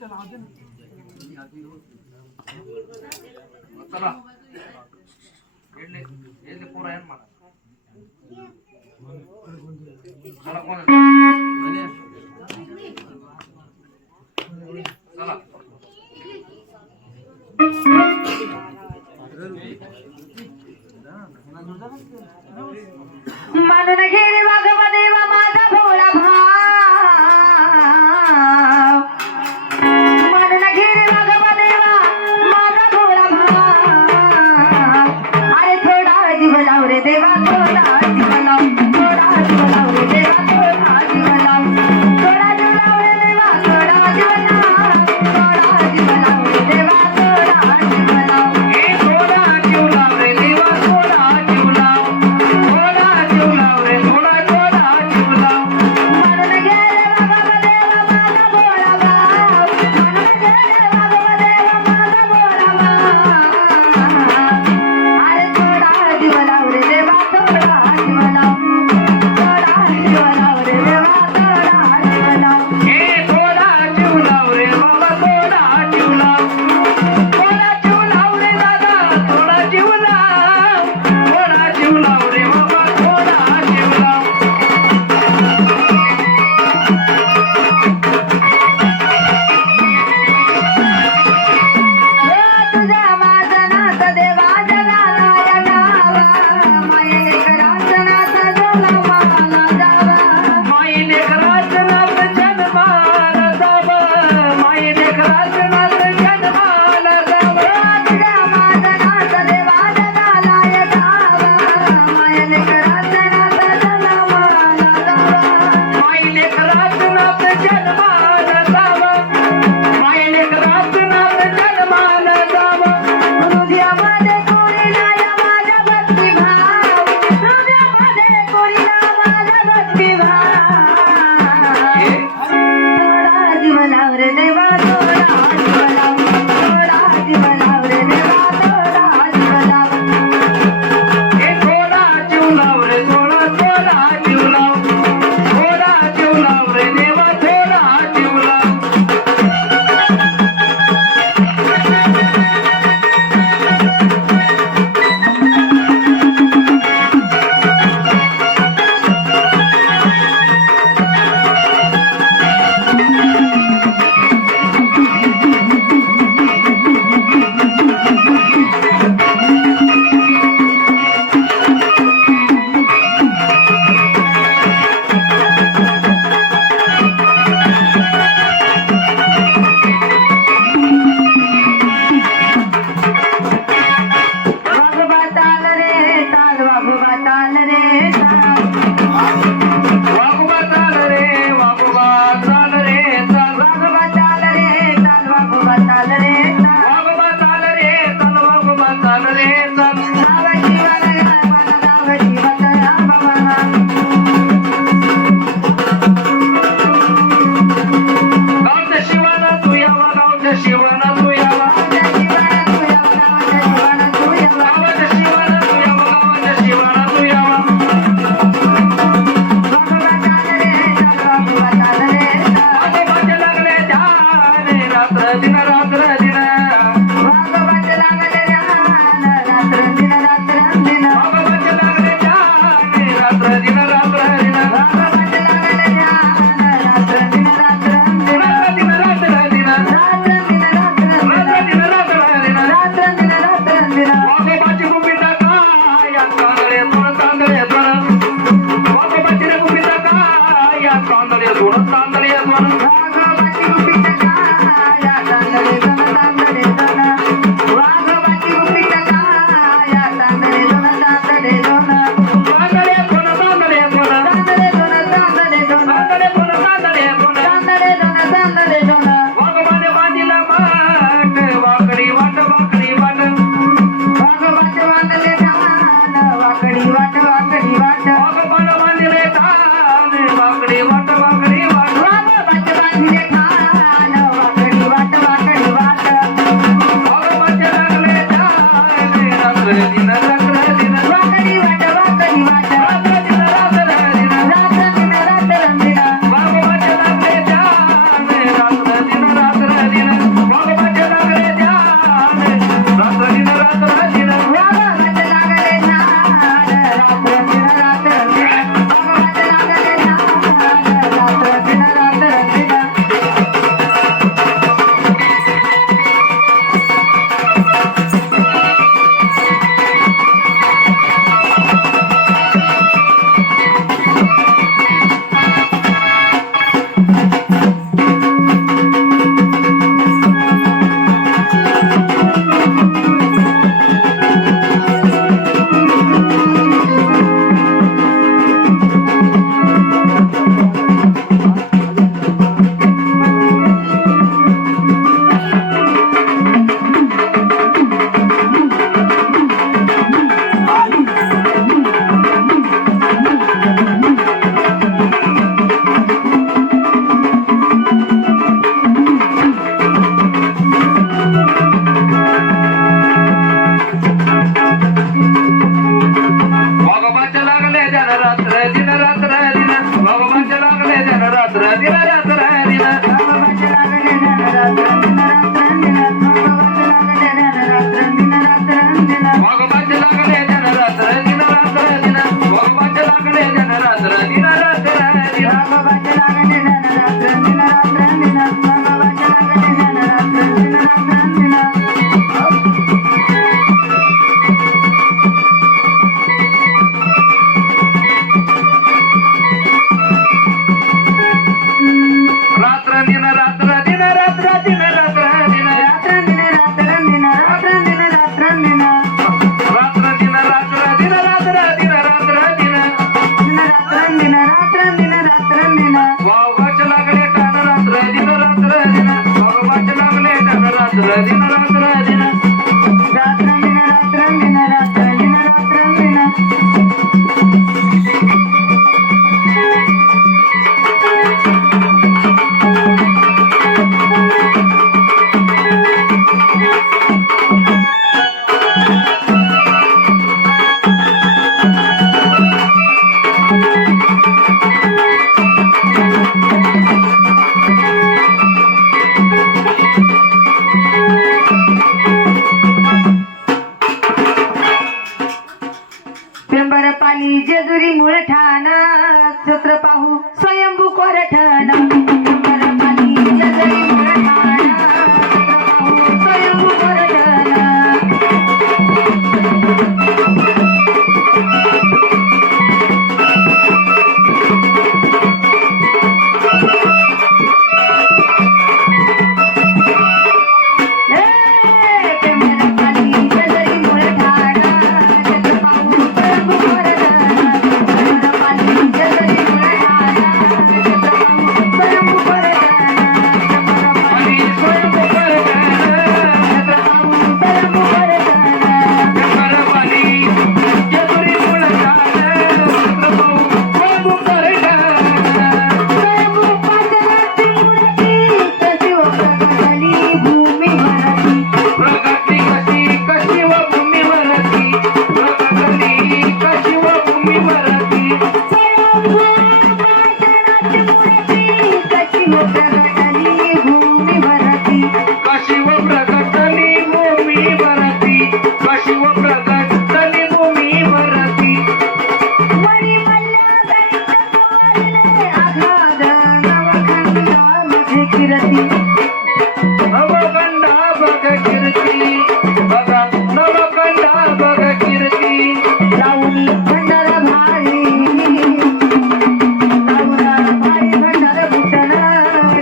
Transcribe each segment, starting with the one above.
चला पोर आहे मला चला कोण चला मानून घेणे वागवा देवा माझा भोळा भाव मानून घेणे वागवा देवा माझा भोळा भाव अरे थोडा जीव लाव रे देवा थोडा जीव लाव थोडा जीव लाव रे देवा थोडा रात्र दिन रात्र दिन भगवानच्या लागले जन रात्र दिन रात्र दिन भगवानच्या लागले जन रात्र दिन रात्र दिन भगवानच्या लागले जन रात्र दिन रात्र दिन भगवानच्या लागले जन रात्र दिन रात्र दिन भगवानच्या लागले जन रात्र दिन रात्र दिन भगवानच्या लागले जन रात्र दिन रात्र दिन भगवानच्या लागले जन रात्र दिन रात्र दिन रात्र दिन रात्र दिन रात्र दिन रात्र दिन रात्र दिन रात्र दिन रात्र दिन रात्र दिन रात्र दिन रात्र दिन रात्र दिन रात्र दिन रात्र दिन रात्र दिन रात्र दिन वावाच्या लागले टान रात्र दिन रात्र दिन वावाच्या लागले टान रात्र दिन रात्र दिन रात्र दिन रात्र दिन रात्र दिन रात्र दिन पेंबर पाली जेजुरी मूळ ठाण छत्र पाहू स्वयंभू कोरठण पेंबर पाली जेजुरी मूळ ठाण छत्र पाहू स्वयंभू कोरठण पेंबर पाली जेजुरी मूळ ठाण छत्र पाहू स्वयंभू कोरठण पेंबर पाली जेजुरी मूळ ठाण छत्र पाहू स्वयंभू कोरठण आणि स्वयंभू करताना छत्र पाहू स्वयंभू कोरठण परवाली जेजुरी मुळाला छत्रभाऊ स्वयंभू करताना स्वयंभू पाचराची मूर्ती कशी प्रगटली भूमीवरती प्रगती कशी व भूमीवरती प्रगती कशी व भूमीवरती स्वयंभू पाचराची मूर्ती कशी प्रगटली भूमीवरती कशी व प्रगटली भूमीवरती कशी व प्रगटली भूमीवरती वरी मल्ला दैत्य आघाद नवखंडामध्ये कीर्ती नवगंडा बघ कीर्ती बघा नवगंडा बघ कीर्ती लावणी भंडार भारी भंडार भूषण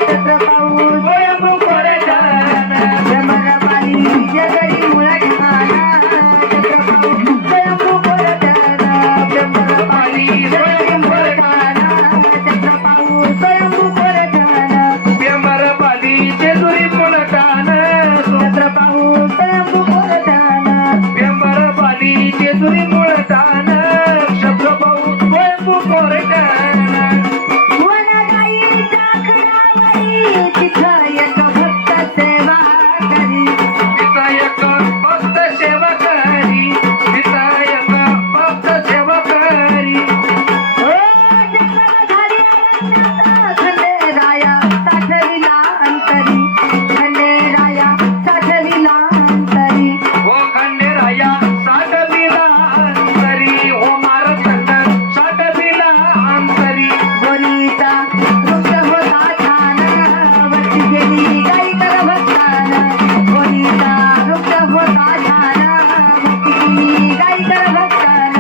छत्र पाहू स्वयंभू करताना भ्रमर पाली जगरी मुळ ठाण छत्र पाहू स्वयंभू कोरठण भ्रमर पाली जगरी मुळ ठाण छत्र पाहू स्वयंभू कोरठण पेंबर पाली जेजुरी मुळटान छत्र पाहू स्वयंभू कोरठण पेंबर पाली जेजुरी मुळटान छत्रभाऊ स्वयंभू करताना वनगाईच्या खडावरी तिथं एक भक्त सेवा करी विधायक भक्त सेवकरी विधायक भक्त सेवकरी ओ जन्मधारी अनंत खंडेराया साठविला अंतरी खंडेराया साठविला अंतरी ओ खंडेराया साठविला अंतरी ओ मारतंड साठविला अंतरी बोलीचा वृक्ष होता छान वरती गेली गाई कर भक्तान बोलीचा वृक्ष होता छान वरती गेली गाई कर भक्तान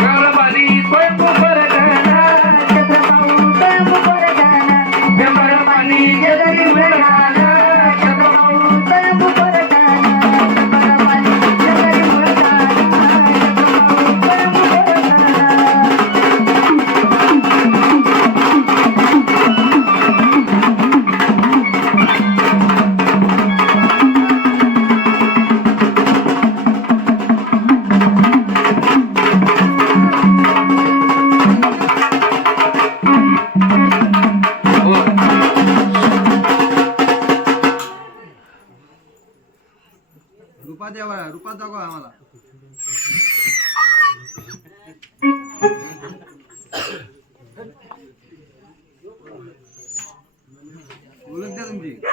करबाली स्वयंभू करताना छत्र पाहू स्वयंभू कोरठण पेंबर पाली जेजुरी मुळटान छत्रभाऊ स्वयंभू कोरठण भ्रमर पाली जगरी मूळ ठाण छत्र पाहू स्वयंभू कोरठण रूपात यावा रूपात दाखवा आम्हाला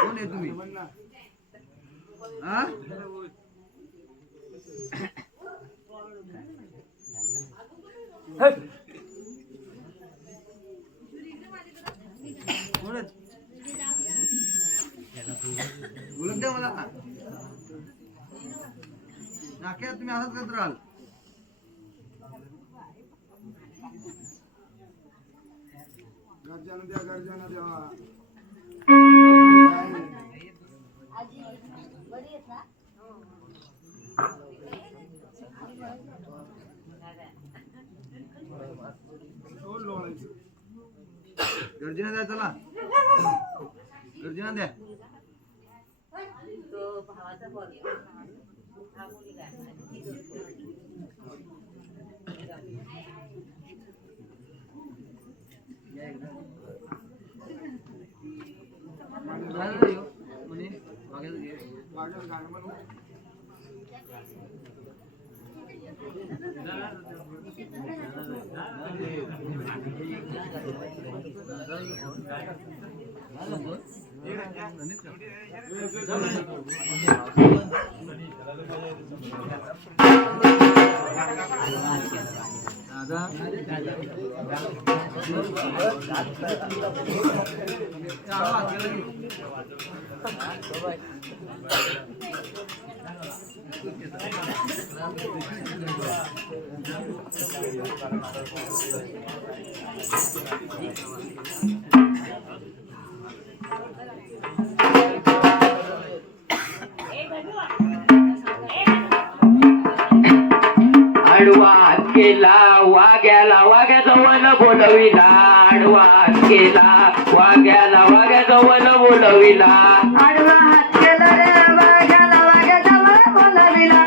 कोण आहे तुम्ही हा कोण आहेत? बोलत द्या मला नाक्यात तुम्ही असंच करत राहाल गर्जना द्या गर्जना द्या गर्जना द्या चला गर्जना द्या आडवा केला वाग्याला वाग्याजवळ बोलविला आडवा केला वाग्याला वाग्याजवळ बोलविला आडवा हात केला रे वाघ्याला वाघ्याजवळ बोलविला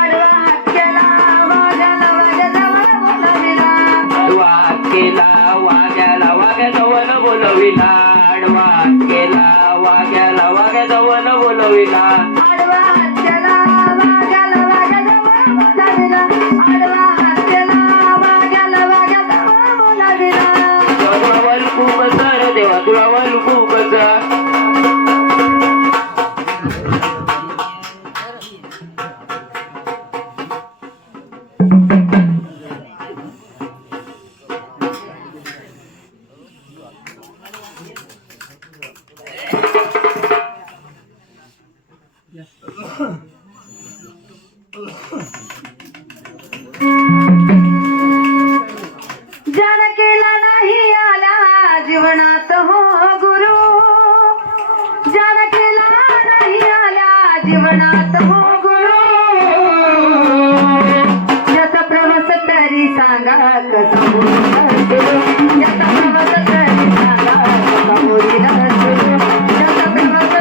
आडवा हात केला वाघ्याला वाघ्याजवळ बोलविला आडवा केला वाग्याला वाग्याजवळ बोलविला आडवा केला वाग्याला वाग्याजवळ बोलविला आडवा हात केला वाघ्याला वाघ्याजवळ बोलविला आडवा हात केला वाघ्याला वाघ्याजवळ बोलविला तुला वलकू कसं रे देवा तुला वलकू कसं जण केला नाही आला जीवनात हो गुरु जण केला नाही आला जीवनात हो गुरु ज्याचा प्रवास तरी सांगा कसा होईल सुरू ज्याचा प्रवास तरी सांगा कसा होईल सुरू ज्याचा प्रवास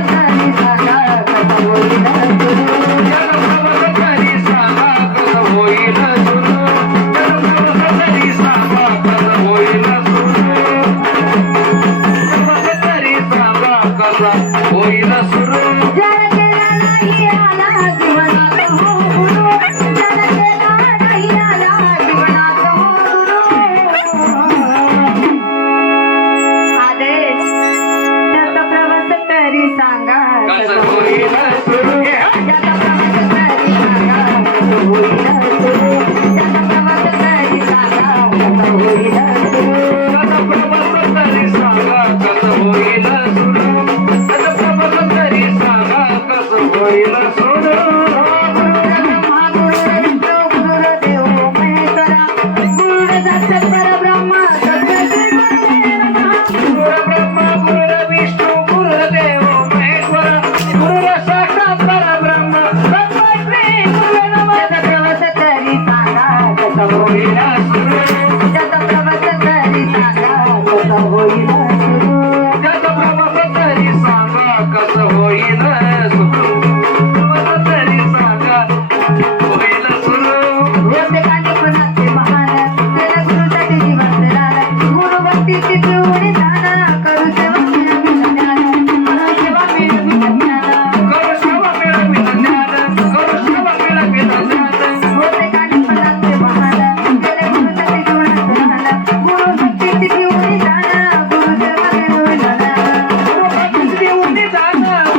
तरी सांगा कसा होईल सुरू जण केला नाही आला जीवनात हो गुरु जण केला नाही आला जीवनात हो गुरु आदेश ज्याचा प्रवास तरी सांगा कसं होईल सुरू ज्याचा प्रवास तरी सांगा कसं होईल सुरू ज्याचा प्रवास तरी सांगा कसं होईल सुरू त्याचा प्रवास तरी सांगा कसं होईल सुरू त्याचा प्रवास तरी सांगा कसं होईल सुरू ब्रह्मा गुरुर्विष्णू गुरुर्देव महेश्वरा गुरुर्दत्त परब्रह्म तस्मै गुरुब्रह्मा गुरुर्विष्णू गुरुदेव महेश्वर गुरु साक्षात परब्रह्म तस्मै श्री गुरुवे नमः ज्याचा प्रवास तरी सांगा कसं होईल होईल सुरू ज्याचा प्रवास तरी सांगा कसं होईल सुरू त्याचा प्रवास तरी सांगा कसं होईल सुरू प्रवास तरी सांगा होईल सुरू प्रत्येकाने कुणाचे महान त्याला गुरुसाठी जीवन दिलं गुरु भक्तीची जोडी दान करू सेवा मिळवी ज्ञान करू सेवा मिळवी ज्ञान करू सेवा मिळवित ज्ञान करू सेवा मिळवित ज्ञान प्रत्येकाने कुणाचे महान त्याला गुरुसाठी जीवन दिलं गुरु भक्तीची जोडी दान करू सेवा मिळवी ज्ञान गुरु भक्ती देऊन जाणं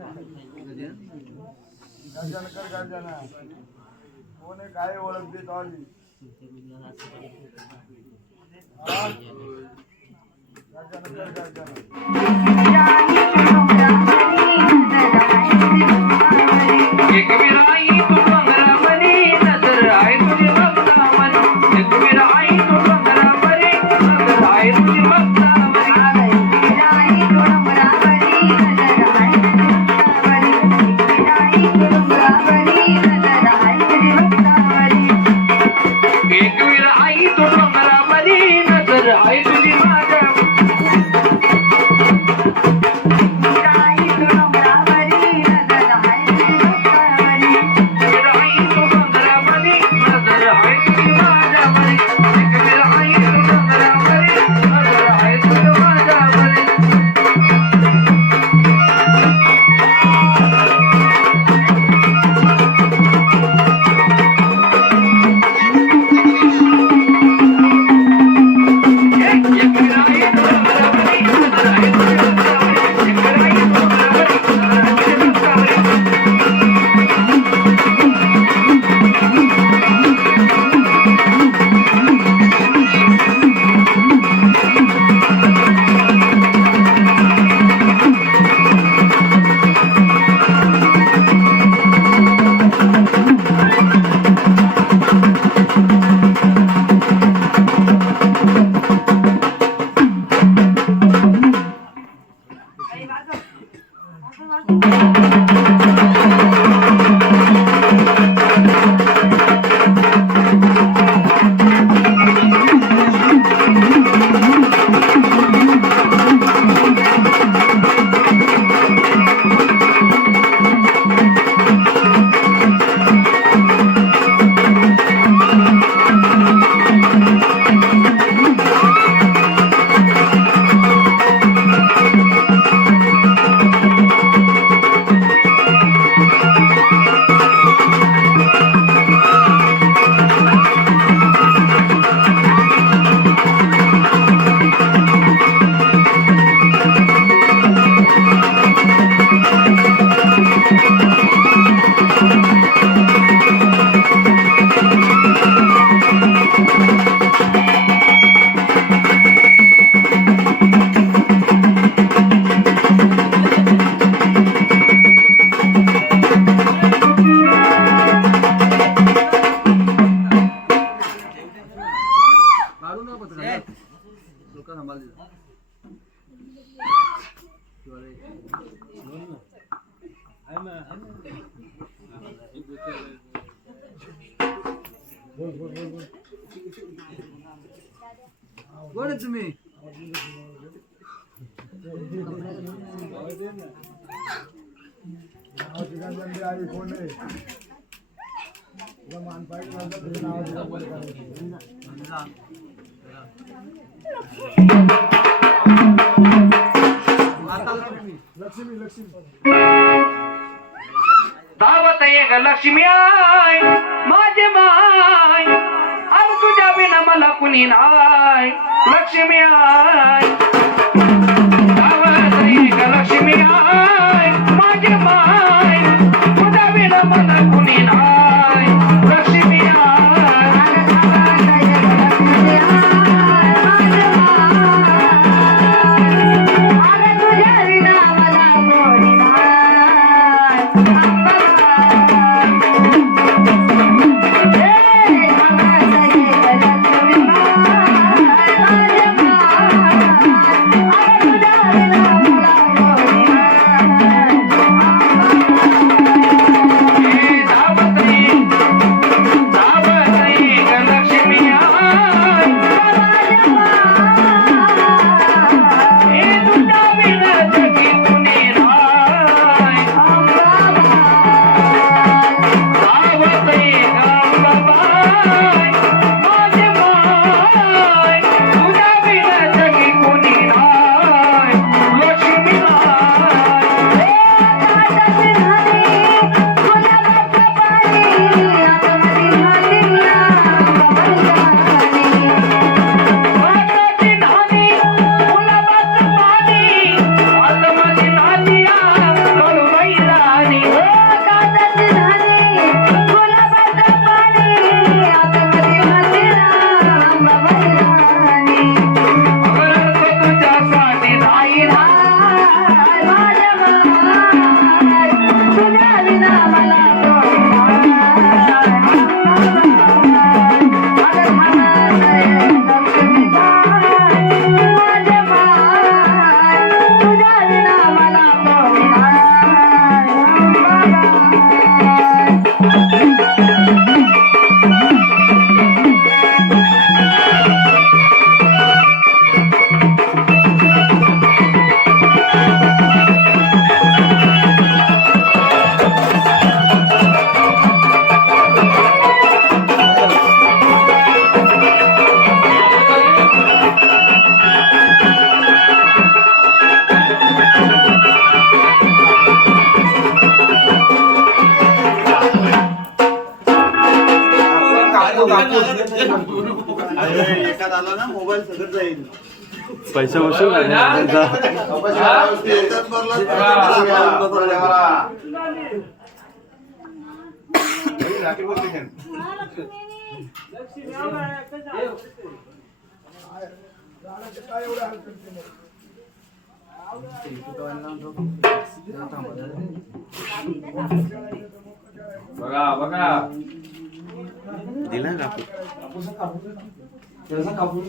गर्जना कर गर्जना कोणी काय ओळख देत आली गर्जना कर गर्जना एक विराई तू डोंगरावरी नजर आहे तुझी भक्तावरी एक विराई तू डोंगरावरी नजर आहे तुझी भक्तावरी एक विराई तू डोंगरावरी नजर आहे तुझी माझ्यावरी विराई तू डोंगरावरी नजर आहे तुझी माझ्यावरी एक विराई तू डोंगरावरी नजर आहे तुझी माझ्यावरी काढू ना पत्र लोक सांभाळ कोण आहे तुम्ही कोण आहे मान पाहिजे लक्ष्मी लक्ष्मी दावत एक लक्ष्मी आय माझे माय आणि तुझ्या बिना मला कुणी नाय लक्ष्मी आय दावत एक लक्ष्मी आय माझे माय तुझ्या बिना मला कुणी नाय लक्ष्मी आय दावत एखादा आला ना मोबाईल सगळं जाईल. पैसा वसूल आहे ना त्यांचा. काय एवढं हलकं केलं? बघा बघा दिला कापूस.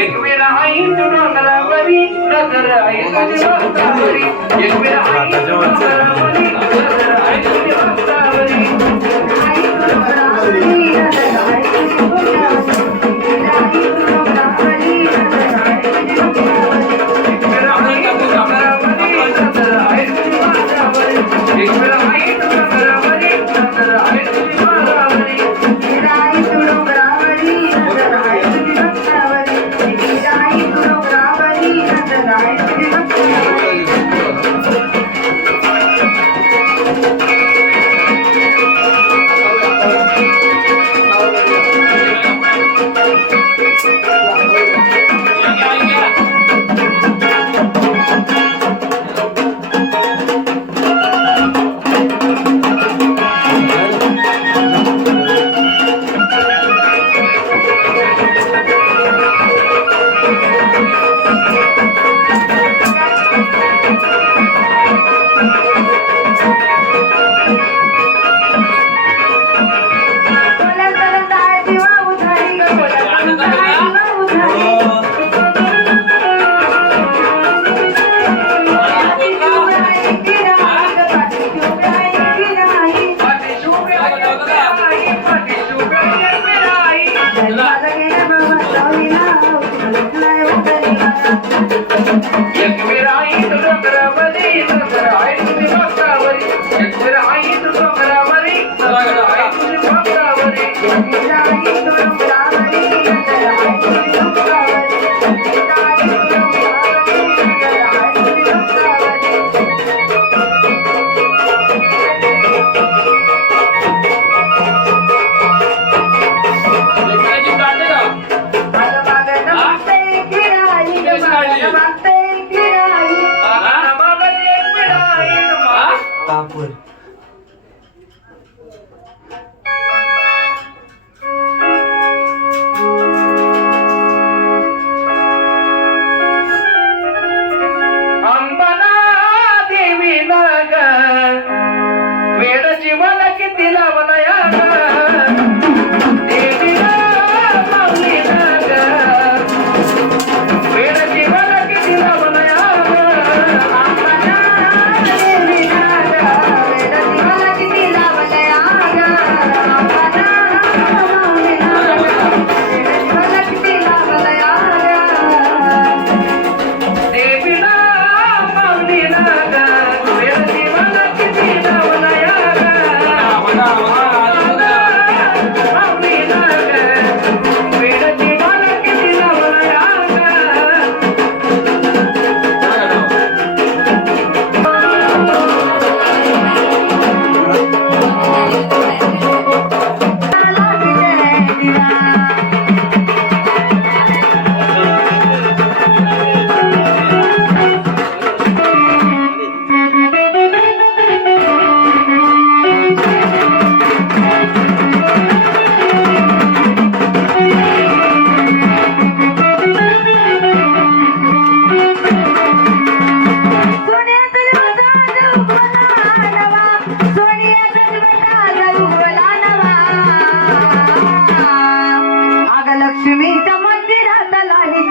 एक वेळा आई डोंगरावरी नजर आई तुझी भक्तावरी. एक वेळा आई डोंगरावरी नजर आई तुझी भक्तावरी.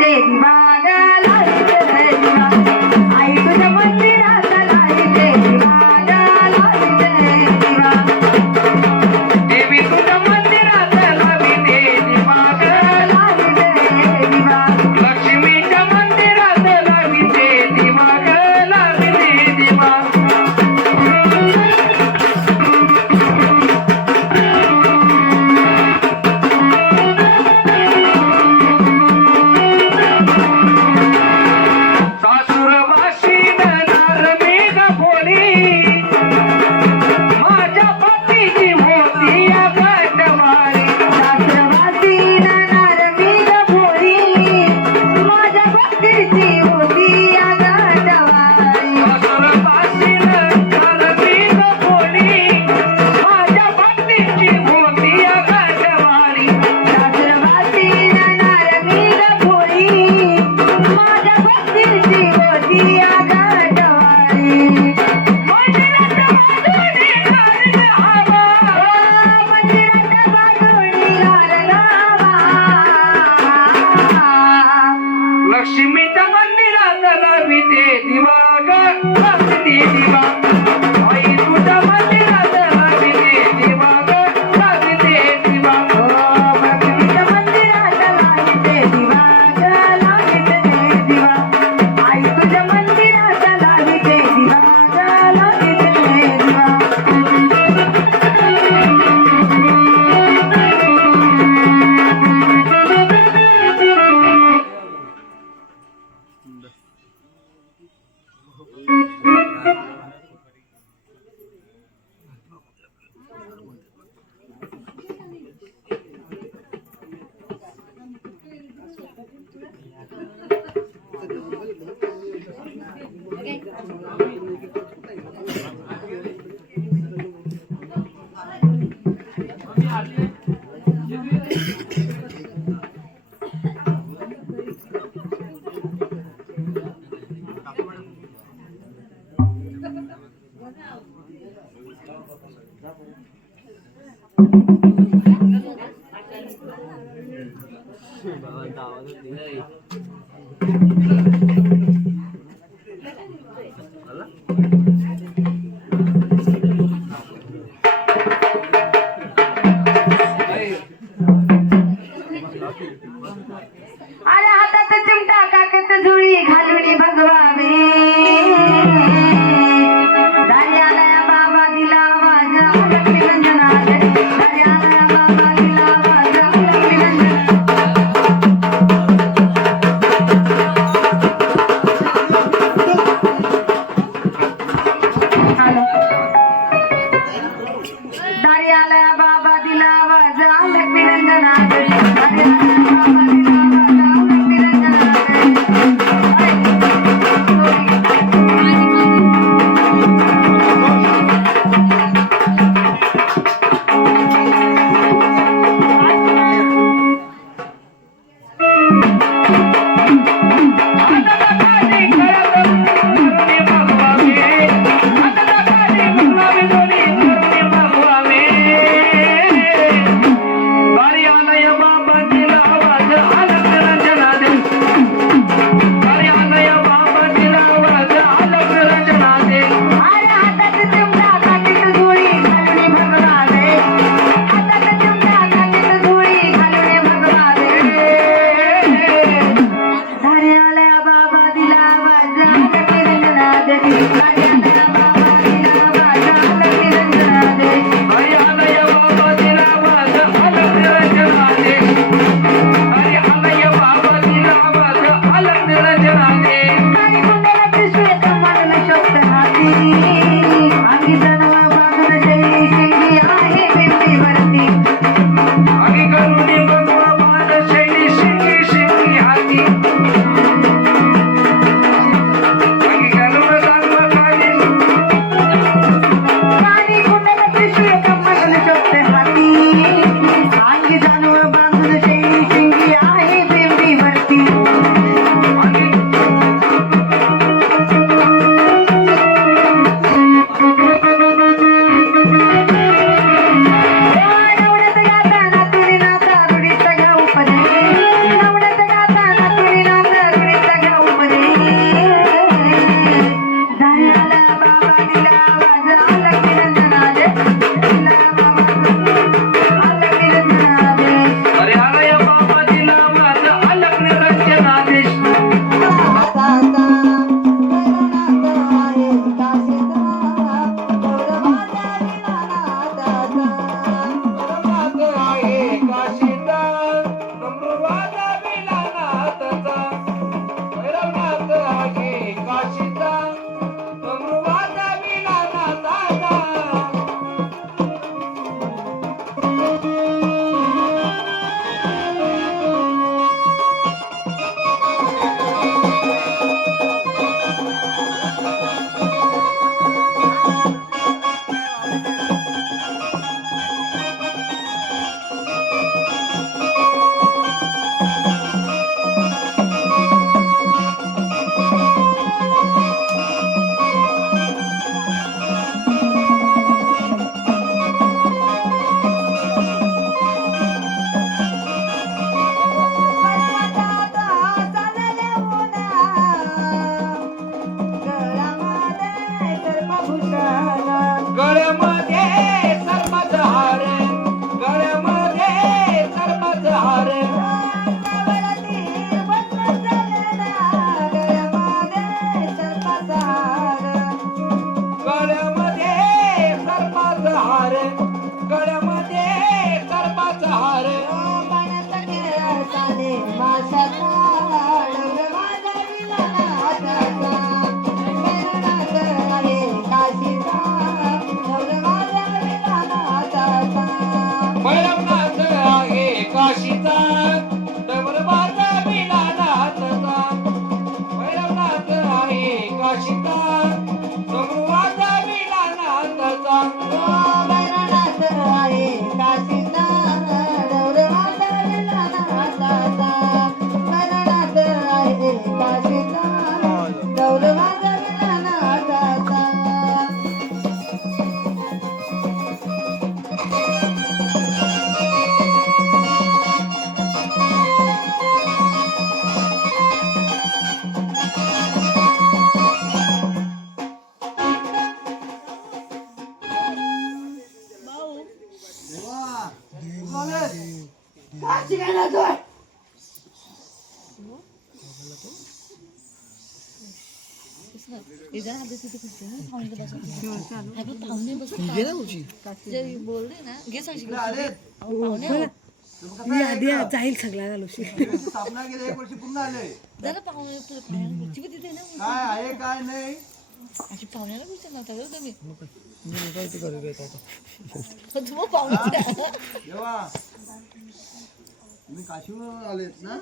लाविते दिवा ग लाविते दिवा आई तुझ्या मंदिरात लाविते दिवा ग लाविते दिवा देवी तुझ्या मंदिरात लाविते दिवा ग लाविते दिवा लक्ष्मीच्या मंदिरात लाविते दिवा ग लाविते दिवा सासूर वाशीन नारमेघ बोली माझ्या पतीची मोती या गटवारी सासरवासी नाणार मी ग भोळी माझ्या भक्तीची होती या गाठवारी सासूर वाशीन नारमेघ बोली माझ्या पतीची मोती या गटवारी सासरवासी नाणार मी ग भोळी माझ्या भक्तीची होती या गाठवारी मंदिरात बाजूने गारद हवा मंदिराच्या बाजूनी गारगावा लक्ष्मीच्या मंदिरात लाविते दिवा ग लाविते दिवा आई तुझ्या मंदिरात लाविते दिवा ग लाविते दिवा लक्ष्मीच्या मंदिरात लाविते दिवा ग लाविते दिवा आई तुझ्या मंदिरात लाविते दिवा ग लाविते दिवा अरे हातात चिमटा काकत झुळी घालून भगवावे दारी आलाय बाबा दिला आवाज लक्ष्मी रंजना दारी आलाय बाबा दिला आवाज लक्ष्मी रंजना दारी आलाय बाबा दिला आवाज लक्ष्मी रंजना दारी आलाय बाबा दिला आवाज लक्ष्मी रंजना आहे माशाचा डोर माझा विलाना हाताचा भैरवनाथ आहे काशीचा डोर माझा विलाना हाताचा भैरवनाथ आहे काशीचा डबर माझा विलानाथचा भैरवनाथ आहे काशीचा डबर माझा विलानाथचा भैरवनाथ आहे काशीचा डोर माझा विलाना हाताचा भैरवनाथ आहे काशीचा डोर माझा विलाना हाताचा काशी काय लागतोय जाईल सगळा झालो स्थापना केली 1 वर्ष पूर्ण आले जरा पाहुणे तिथे ना काय आहे काय नाही अशी पाहुण्याला विचारणार सगळं तुम्ही तुम्ही पाहुणे देवा तुम्ही काशीवरून आलेत ना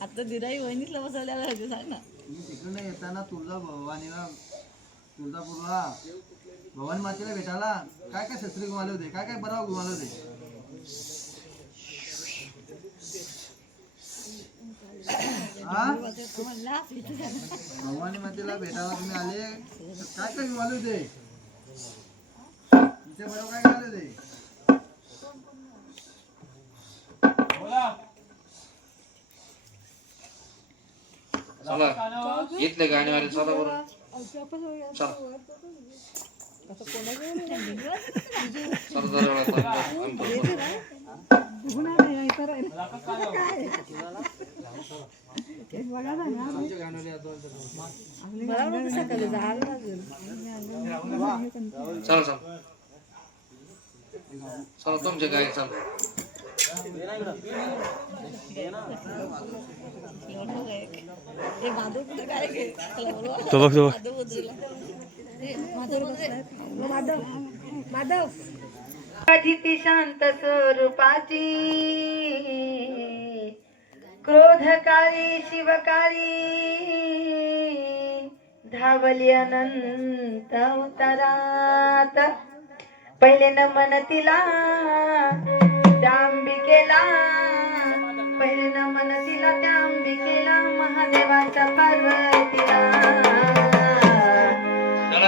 आता दिराई वहिनीतला बसवल्याला होते सांग ना तुम्ही तिकडनं येताना तुळजापूरला भवानी मातेला भेटायला काय काय शस्त्र घुमाले होते काय काय बराव घुमाले होते हा भवानी मातेला भेटायला तुम्ही आले तर काय काय घुमाले होते तुमच्या बरोबर काय घाले होते चला इथले गाणेवाले चला बरं चला चला जरा चला चला चला तुमचे गाणी चला तो बघ ती शांत स्वरूपाची क्रोधकारी शिवकारी धावली अनंत अवतारात पहिले नमन तिला त्या अंबिकेला पहिले नमन तिला त्या अंबिकेला महादेवाच्या पार्वतीला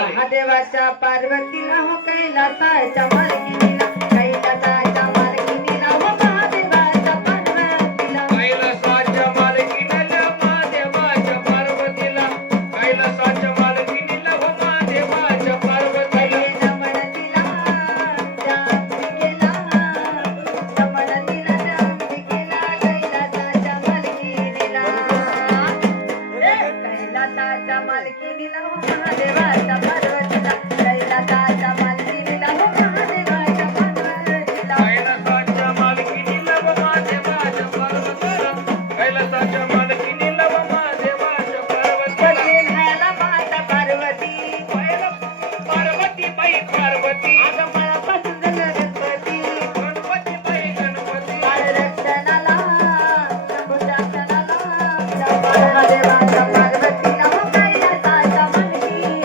महादेवाच्या पार्वतीला हो कैलासाच्या मालकीला कैलासाच्या मालकीला हो महादेवाच्या पार्वतीला कैलासाच्या मालकीला महादेवाच्या पार्वतीला कैलासाच्या मालकीला हो महादेवाच्या पार्वतीला पहिले नमन तिला त्या अंबिकेला नमन तिला त्या अंबिकेला कैलासाच्या मालकीला कैलासाच्या मालकीला हो महादेवाच्या पार्वतीला कैलासाच्या मालकीला हो महादेवाच्या पार्वतीला कैलासाच्या मालकीला हो महादेवाच्या पार्वतीला कैलासाच्या मालकीला हो महादेवाच्या पार्वतीला पहिले न्यायला माता पार्वती पार्वती बाई पार्वती आगमनापासून गणपती गणपती बाई गणपती बाळरक्षणाला शंभूशासनाला महादेवाच्या पार्वतीला हो कैलासाच्या मालकीला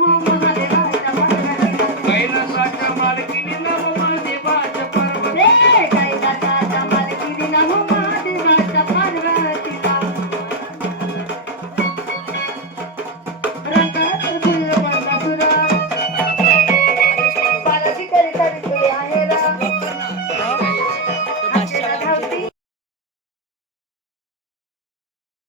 हो महादेवा